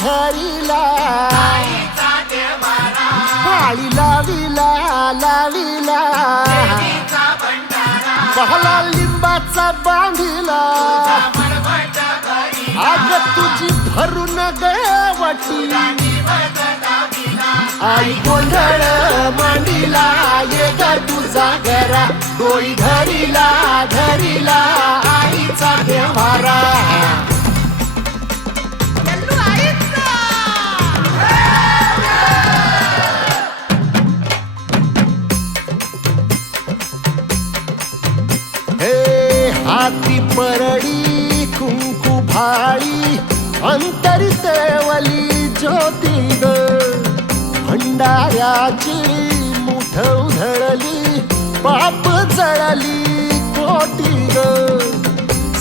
धरिला पाळी लाविला लाविला पहला लिंबाचा बांधिला आग तुझी भरून गवटी आई गोंधळ मांडिला ये ग तुझा घरा डोई धरिला धरिला आईचा देवारा हाती परडी कुंकू भाळी अंतरितेवली ज्योती ग भंडाऱ्याची मुठ उधळली पाप जळली कोटी ग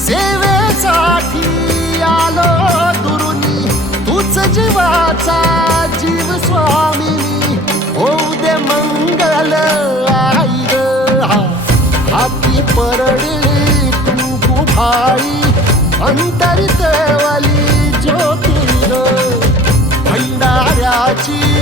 सेवेसाठी आलो दुरुनी तूच जीवाचा जीव स्वामिनी होऊ दे मंगल आई ग हाती परडी भाई अंतरितेवली ज्योती ग भंडाऱ्याची